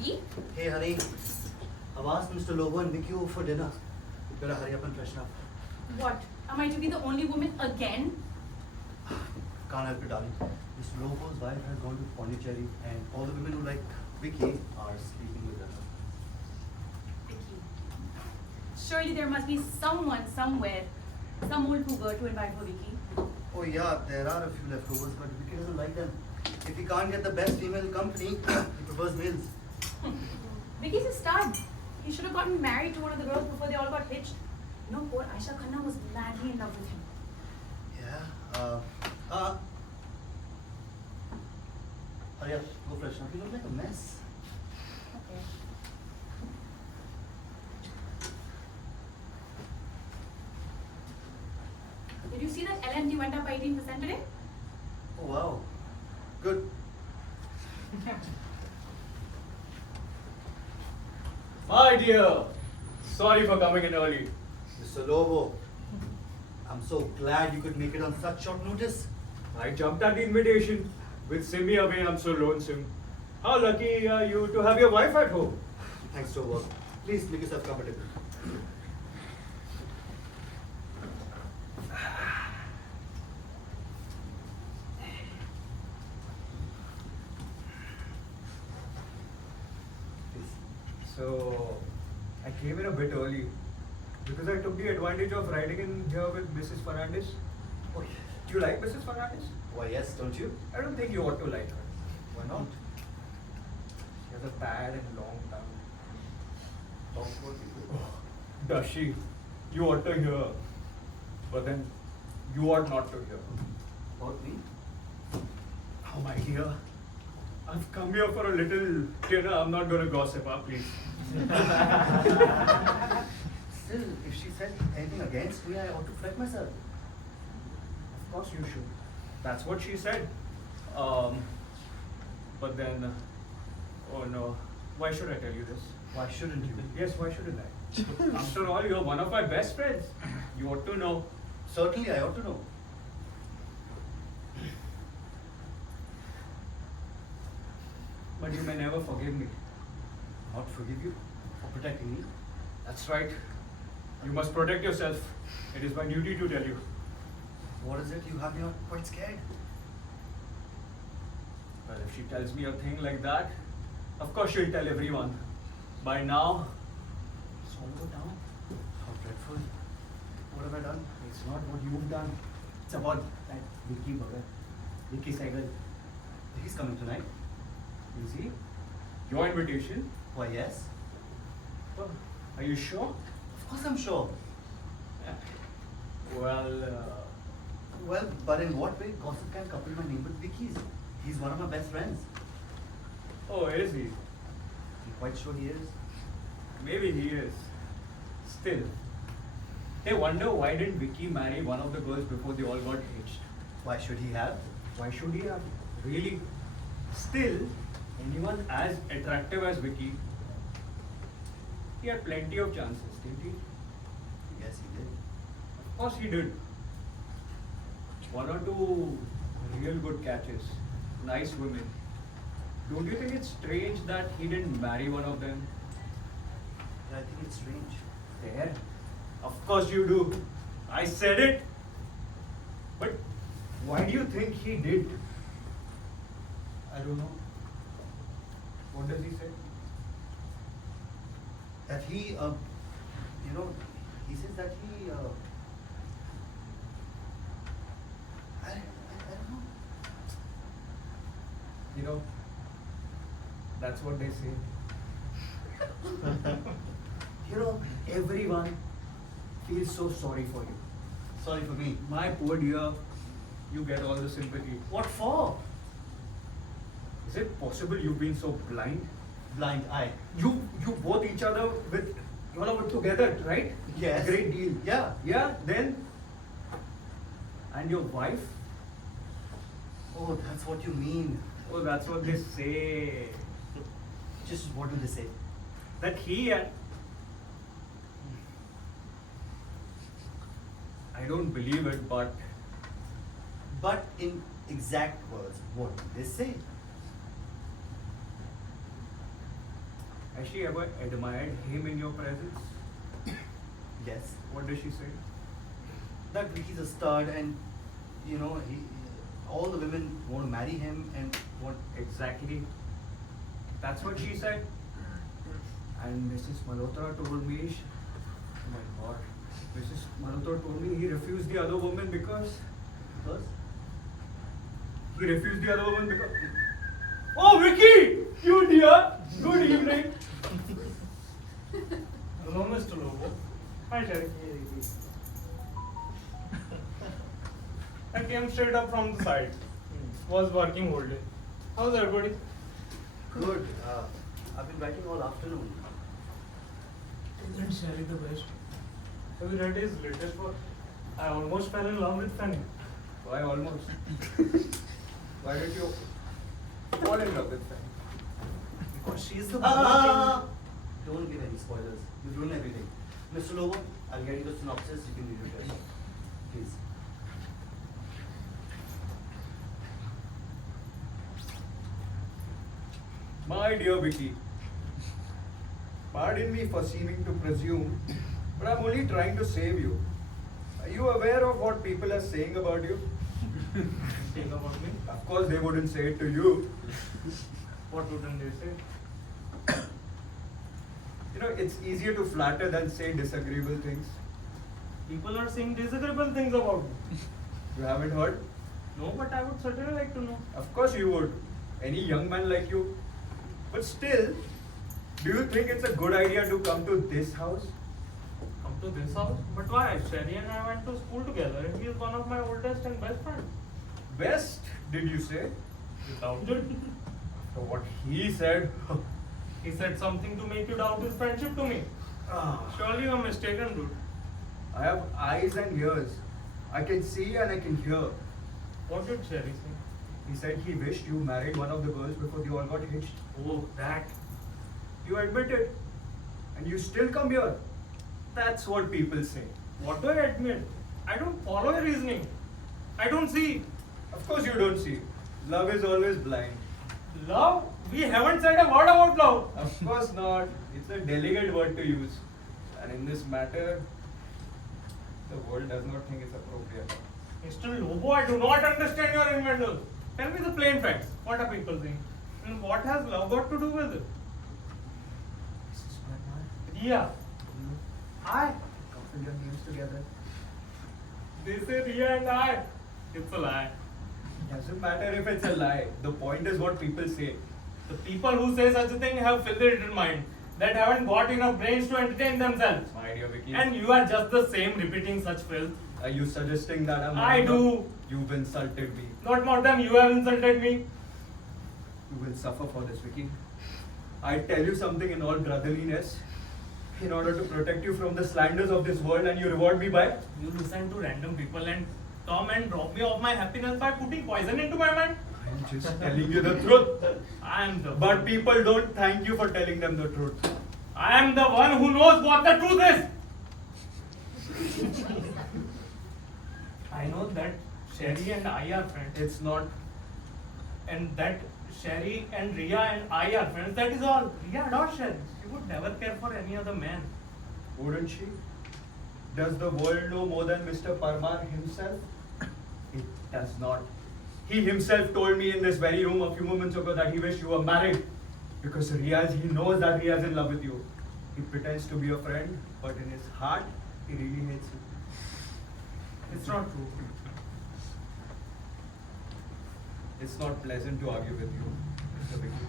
Vicky? Hey, honey. I've asked Mr. Lobo and Vicky over for dinner. You better hurry up and freshen up. What? Am I to be the only woman again? Can't help it, darling. Mr. Lobo's wife has gone to Pondicherry, and all the women who like Vicky are sleeping with her. Vicky. Surely there must be someone somewhere, some old cougar to invite for Vicky. Oh yeah, there are a few leftovers, but Vicky doesn't like them. If he can't get the best female company, he prefers males. Vicky's a stud. He should have gotten married to one of the girls before they all got hitched. You know, poor Aisha Khanna was madly in love with him. Yeah. Hurry up, go freshen up. You look like a mess. Okay. Did you see that LND went up by 18% today? Oh wow. Good. My dear, sorry for coming in early. Mr. Lobo, I'm so glad you could make it on such short notice. I jumped at the invitation. With Simi away, I'm so lonesome. How lucky are you to have your wife at home? Thanks to work. Please make yourself comfortable. So, I came in a bit early because I took the advantage of riding in here with Mrs. Fernandez. Oh, Do you like Mrs. Fernandez? why yes, don't you? I don't think you ought to like her. Why not? She has a bad and long tongue. Talks about people. Does she? You ought to hear. But then, you ought not to hear. About me? Oh my dear, I've come here for a little dinner. I'm not going to gossip, please. Still, if she said anything against me, I ought to fret myself. Of course you should. That's what she said. But then, oh no, why should I tell you this? Why shouldn't you? Yes, why shouldn't I? After all, you're one of my best friends. You ought to know. Certainly, I ought to know. But you may never forgive me. Not forgive you for protecting me. That's right. You must protect yourself. It is my duty to tell you. What is it you have me not quite scared? Well, if she tells me a thing like that, of course she'll tell everyone. By now, it's all over town. How dreadful. What have I done? It's not what you've done. It's about that Vicky Bhagat, Vicky Sehgal. He's coming tonight. You see? Your invitation. Why, yes. Well, are you sure? Of course I'm sure. Well, Well, but in what way gossip can couple my name with Vicky's? He's one of my best friends. oh, is he? I'm quite sure he is. Maybe he is. Still, they wonder why didn't Vicky marry one of the girls before they all got hitched? Why should he have? Why should he have? Really? Still, anyone as attractive as Vicky, he had plenty of chances, didn't he? Yes, he did. Of course he did. One or two real good catches, nice women. Don't you think it's strange that he didn't marry one of them? Yeah, I think it's strange. There. Of course you do. I said it. But why do you think he did? I don't know. What does he say? That he, he says that he, I don't know. You know, that's what they say. Everyone feels so sorry for you. Sorry for me. My poor dear, you get all the sympathy. What for? Is it possible you've been so blind? Blind eye. You both each other with you all were together, right? Yes. Great deal. Yeah. Yeah, then and your wife? Oh, that's what you mean. Oh, that's what they say. Just what do they say? That he and I don't believe it, but But in exact words, what do they say? Has she ever admired him in your presence? Yes. What does she say? That Vicky's a stud, and you know, all the women want to marry him and want. Exactly. That's what she said. And Mrs. Malhotra told me, oh my God, Mrs. Malhotra told me he refused the other woman because Because he refused the other woman because. Oh, Vicky! You dear! Good evening! Hello, Mr. Lobo. Hi, Shetty. I came straight up from the site. Was working whole day. How's everybody? good. I've been writing all afternoon. Isn't Sherry the best? Have you read his latest work? I almost fell in love with Fanny. Why almost? Why did you fall in love with her? Because she's the Don't give any spoilers. You ruin everything. Mr. Lobo, I'll get you the synopsis. You can read it yourself. Please. My dear Vicky, pardon me for seeming to presume, but I'm only trying to save you. Are you aware of what people are saying about you? Think about me. Of course, they wouldn't say it to you. What wouldn't they say? You know, it's easier to flatter than say disagreeable things. People are saying disagreeable things about me. You haven't heard? No, but I would certainly like to know. Of course you would. Any young man like you. But still, do you think it's a good idea to come to this house? Come to this house? But why? Sherry and I went to school together and he is one of my oldest and best friends. Best, did you say? Without it. So what he said. He said something to make you doubt his friendship to me. Surely you're mistaken, dude. I have eyes and ears. I can see and I can hear. What did Sherry say? He said he wished you married one of the girls before they all got hitched. Oh, that. You admit it. And you still come here. That's what people say. What do I admit? I don't follow your reasoning. I don't see. Of course you don't see. Love is always blind. Love? We haven't said a word about love. Of course not. It's a delicate word to use. And in this matter, the world does not think it's appropriate. Mr. Lobo, I do not understand your innuendos. Tell me the plain facts. What are people saying? And what has love got to do with it? This is my man. Ria. I couple your names together. They say Ria and I. It's a lie. Doesn't matter if it's a lie. The point is what people say. The people who say such a thing have filthy little mind that haven't got enough brains to entertain themselves. My dear Vicky. And you are just the same repeating such filth. Are you suggesting that I do. You've insulted me. Not more than you have insulted me. You will suffer for this, Vicky. I tell you something in all brotherliness. In order to protect you from the slanders of this world, and you reward me by. You listen to random people and come and rob me of my happiness by putting poison into my mind. I'm just telling you the truth. I am the But people don't thank you for telling them the truth. I am the one who knows what the truth is. I know that Sherry and I are friends. It's not. And that Sherry and Ria and I are friends. That is all. Ria adores Sherry. She would never care for any other man. Wouldn't she? Does the world know more than Mr. Parmar himself? It does not. He himself told me in this very room a few moments ago that he wished you were married. Because he knows that Riya's in love with you. He pretends to be a friend, but in his heart, he really hates you. It's not true. It's not pleasant to argue with you, Mr. Vicky.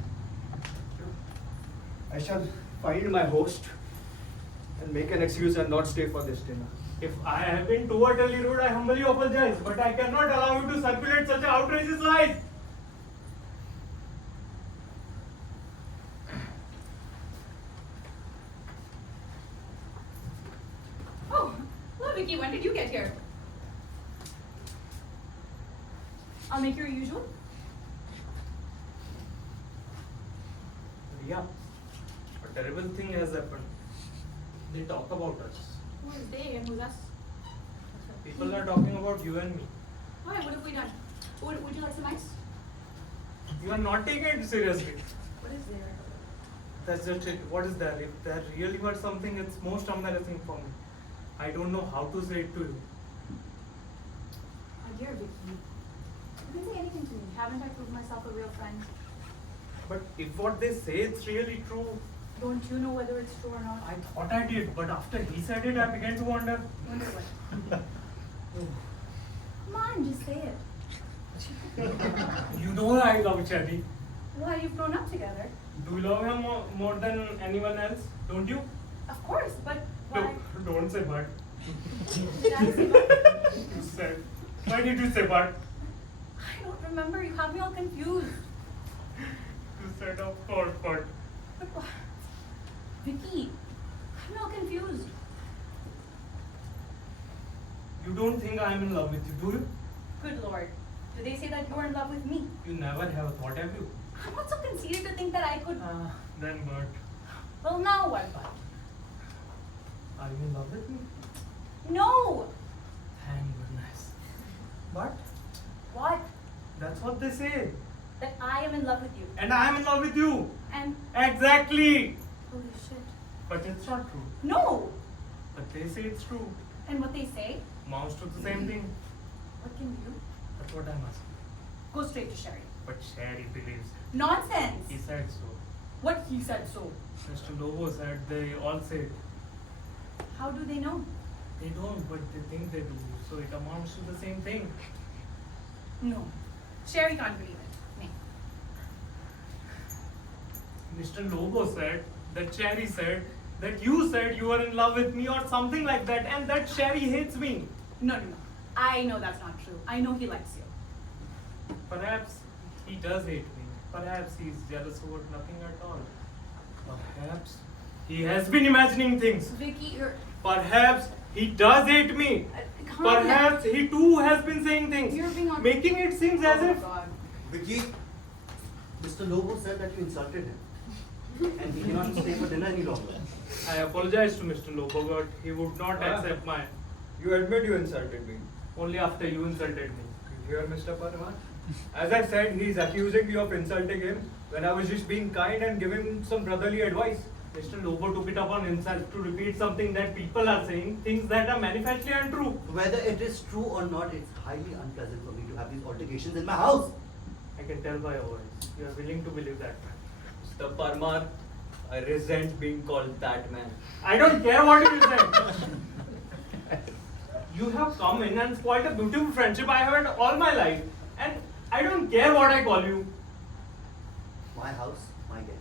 I shall find my host and make an excuse and not stay for this dinner. If I have been too utterly rude, I humbly apologize. But I cannot allow you to circulate such outrageous lies. Oh, hello Vicky, when did you get here? I'll make your usual. Ria, a terrible thing has happened. They talk about us. Who is they and who's us? People are talking about you and me. Why? What have we done? Would you like some ice? You are not taking it seriously. What is there? That's just it. What is that? If that really was something, it's most embarrassing for me. I don't know how to say it to you. My dear Vicky, you can say anything to me. Haven't I proved myself a real friend? But if what they say it's really true, Don't you know whether it's true or not? I thought I did, but after he said it, I began to wonder. Wonder what? Come on, just say it. You know I love Shetty. Why, you've grown up together. Do you love him more than anyone else? Don't you? Of course, but why? Don't say but. Did I say that? You said. Why did you say but? I don't remember. You have me all confused. You said of course but. But why? Vicky, I'm all confused. You don't think I am in love with you, do you? Good Lord. Do they say that you're in love with me? You never have thought, have you? I'm not so conceited to think that I could. Then but. Well, now what, but? Are you in love with me? No! Thank goodness. But What? that's what they say. That I am in love with you. And I am in love with you. And Exactly. holy shit. But it's not true. No! But they say it's true. And what they say? Amounts to the same thing. What can we do? That's what I'm asking. Go straight to Sherry. But Sherry believes. Nonsense! He said so. What he said so? Mr. Lobo said they all say it. How do they know? They don't, but they think they do. So it amounts to the same thing. No. Sherry can't believe it. Me. Mr. Lobo said that Sherry said that you said you were in love with me or something like that, and that Sherry hates me. No. I know that's not true. I know he likes you. Perhaps he does hate me. Perhaps he's jealous over nothing at all. Perhaps he has been imagining things. Vicky, you're. Perhaps he does hate me. Calm down. Perhaps he too has been saying things, You're being on. making it seem Oh as my if. God. Vicky, Mr. Lobo said that you insulted him. And he cannot stay for dinner any longer. I apologize to Mr. Lobo, but he would not Ah. accept my. You admit you insulted me. Only after you insulted me. You hear, Mr. Parmar? As I said, he's accusing you of insulting him when I was just being kind and giving him some brotherly advice. Mr. Lobo took it upon himself to repeat something that people are saying, things that are manifestly untrue. Whether it is true or not, it's highly unpleasant for me to have these altercations in my house. I can tell by your voice. You are willing to believe that man. Mr. Parmar, I resent being called that man. I don't care what you say. You have come in and spoiled a beautiful friendship I have had all my life. And I don't care what I call you. My house, my guests.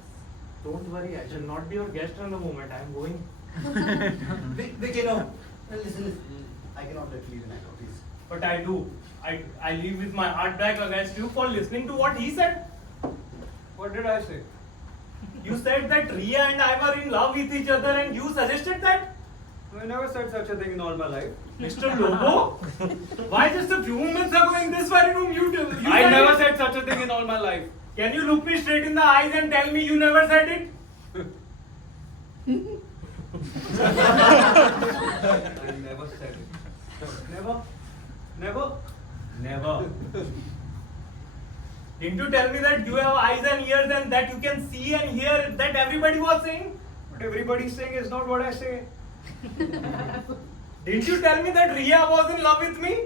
Don't worry, I shall not be your guest in the moment. I am going. Vicky, no. Listen, I cannot let you leave tonight, please. But I do. I leave with my heart back against you for listening to what he said. What did I say? You said that Ria and I were in love with each other and you suggested that? I never said such a thing in all my life. Mr. Lobo? Why just a few moments ago in this very room you I said never it? said such a thing in all my life. Can you look me straight in the eyes and tell me you never said it? I never said it. Never. Never. Never. Didn't you tell me that you have eyes and ears and that you can see and hear that everybody was saying? What everybody's saying is not what I say. Didn't you tell me that Ria was in love with me?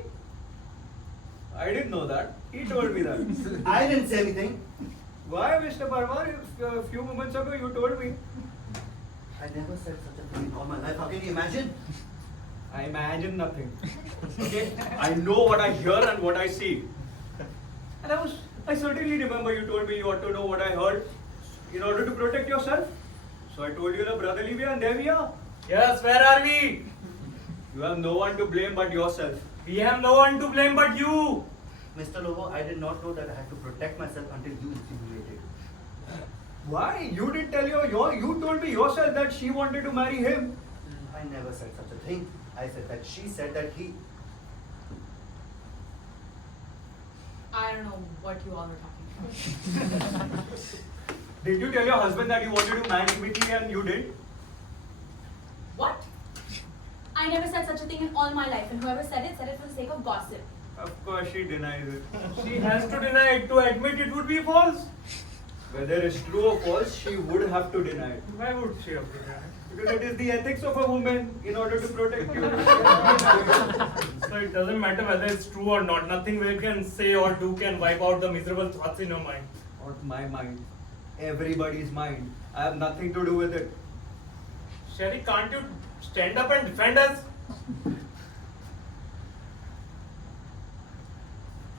I didn't know that. He told me that. I didn't say anything. Why, Mr. Parmar? A few moments ago you told me. I never said such a thing in all my life. How can you imagine? I imagine nothing. Okay? I know what I hear and what I see. And I certainly remember you told me you ought to know what I heard in order to protect yourself. So I told you in a brotherly way and there we are. Yes, where are we? You have no one to blame but yourself. We have no one to blame but you. Mr. Lobo, I did not know that I had to protect myself until you insinuated. Why? You didn't tell you told me yourself that she wanted to marry him. I never said such a thing. I said that she said that he. I don't know what you all are talking about. Did you tell your husband that you wanted to marry Vicky and you did? What? I never said such a thing in all my life, and whoever said it for the sake of gossip. Of course she denies it. She has to deny it. To admit it would be false. Whether it's true or false, she would have to deny it. Why would she have to deny it? Because it is the ethics of a woman in order to protect you. So it doesn't matter whether it's true or not. Nothing we can say or do can wipe out the miserable thoughts in your mind. Not my mind. Everybody's mind. I have nothing to do with it. Sherry, can't you stand up and defend us?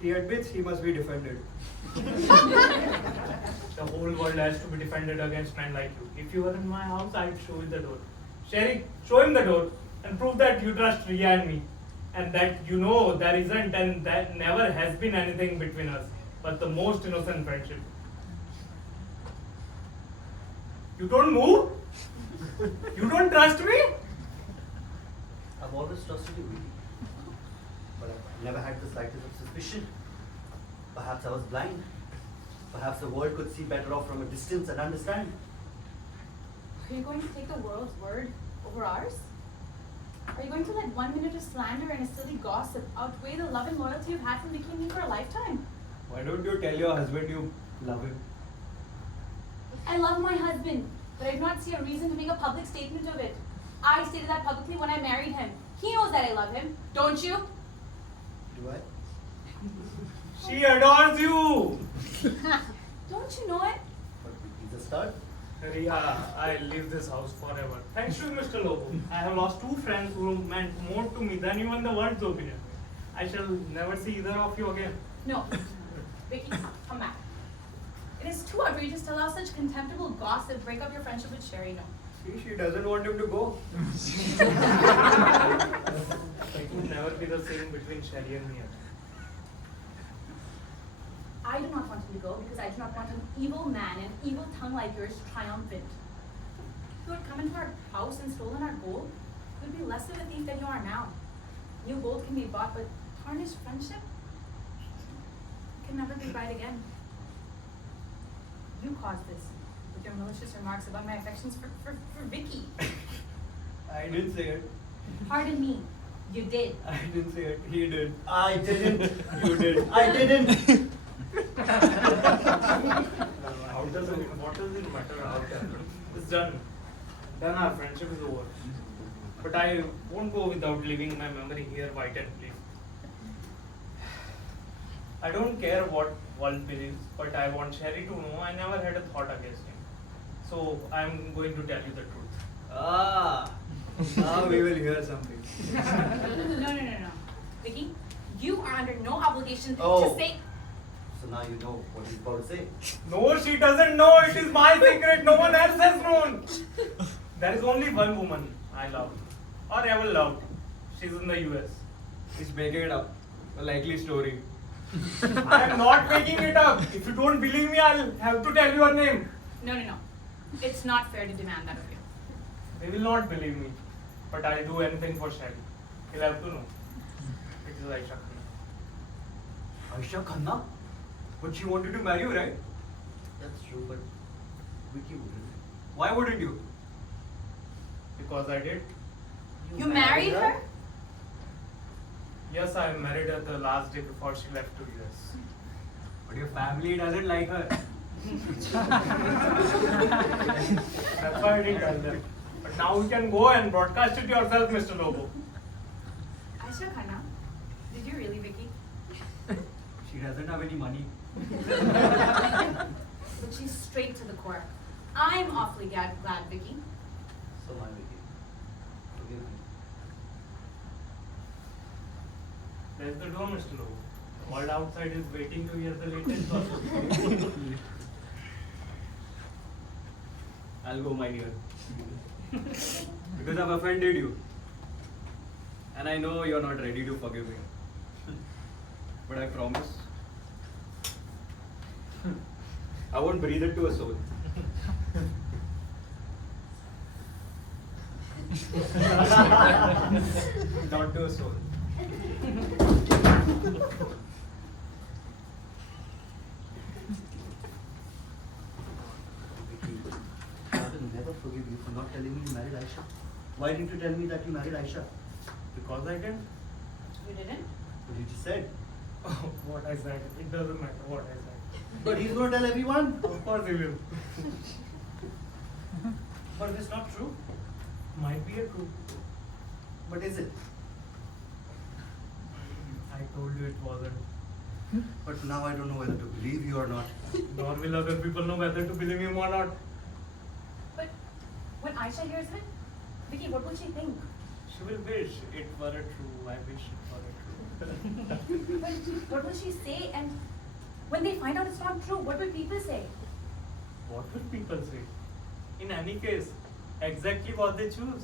He admits he must be defended. The whole world has to be defended against men like you. If you were in my house, I'd show you the door. Sherry, show him the door and prove that you trust Ria and me. And that you know there isn't and that never has been anything between us, but the most innocent friendship. You don't move? You don't trust me? I've always trusted you, Vicky. But I've never had the slightest of suspicion. Perhaps I was blind. Perhaps the world could see better off from a distance and understand. Are you going to take the world's word over ours? Are you going to let 1 minute of slander and a silly gossip outweigh the love and loyalty you've had from Vicky and me for a lifetime? Why don't you tell your husband you love him? I love my husband, but I do not see a reason to make a public statement of it. I stated that publicly when I married him. He knows that I love him, don't you? Do I? She adores you. Don't you know it? But Vicky's a stud. Ria, I leave this house forever. Thanks to Mr. Lobo, I have lost 2 friends who meant more to me than even the world's opinion. I shall never see either of you again. No. Vicky, come back. It is too outrageous to allow such contemptible gossip break up your friendship with Sherry. No. See, she doesn't want him to go. It will never be the same between Sherry and me again. I do not want him to go because I do not want an evil man and evil tongue like yours triumphant. If you had come into our house and stolen our gold, you would be less of a thief than you are now. New gold can be bought, but tarnished friendship can never be bought again. You caused this with your malicious remarks about my affections for Vicky. I didn't say it. Pardon me, you did. I didn't say it. He did. I didn't. You did. I didn't. What does it matter how it happened? It's done. Then our friendship is over. But I won't go without leaving my memory here white and clean. I don't care what world believes, but I want Sherry to know I never had a thought against him. So I'm going to tell you the truth. Ah, now we will hear something. No. Vicky, you are under no obligation Oh. to say. So now you know what he's about to say. No, she doesn't know. It is my secret. No one else has known. There is only one woman I love, or ever loved. She's in the US. He's making it up. A likely story. I am not making it up. If you don't believe me, I'll have to tell you her name. No. It's not fair to demand that of you. They will not believe me, but I'll do anything for Sherry. He'll have to know. It is Aisha Khanna. Aisha Khanna? But she wanted to marry you, right? That's true, but Vicky wouldn't. Why wouldn't you? Because I did. You married her? Yes, I married her the last day before she left to US. But your family doesn't like her. That's why I didn't tell them. But now you can go and broadcast it yourself, Mr. Lobo. Aisha Khanna, did you really, Vicky? She doesn't have any money. But she's straight to the core. I'm awfully glad, Vicky. So my Vicky. Forgive me. There's the door, Mr. Lobo. The world outside is waiting to hear the latest gossip. I'll go, my dear. Because I've offended you. And I know you're not ready to forgive me. But I promise, I won't breathe it to a soul. Not to a soul. Vicky, I will never forgive you for not telling me you married Aisha. Why didn't you tell me that you married Aisha? Because I didn't. You didn't? What you just said. What I said. It doesn't matter what I said. But he's going to tell everyone. Of course he will. But if it's not true, Might be a true. but is it? I told you it wasn't. But now I don't know whether to believe you or not. Nor will other people know whether to believe him or not. But when Aisha hears it, Vicky, what will she think? She will wish it were a true. I wish it were a true. But what will she say? And when they find out it's not true, what will people say? What will people say? In any case, exactly what they choose.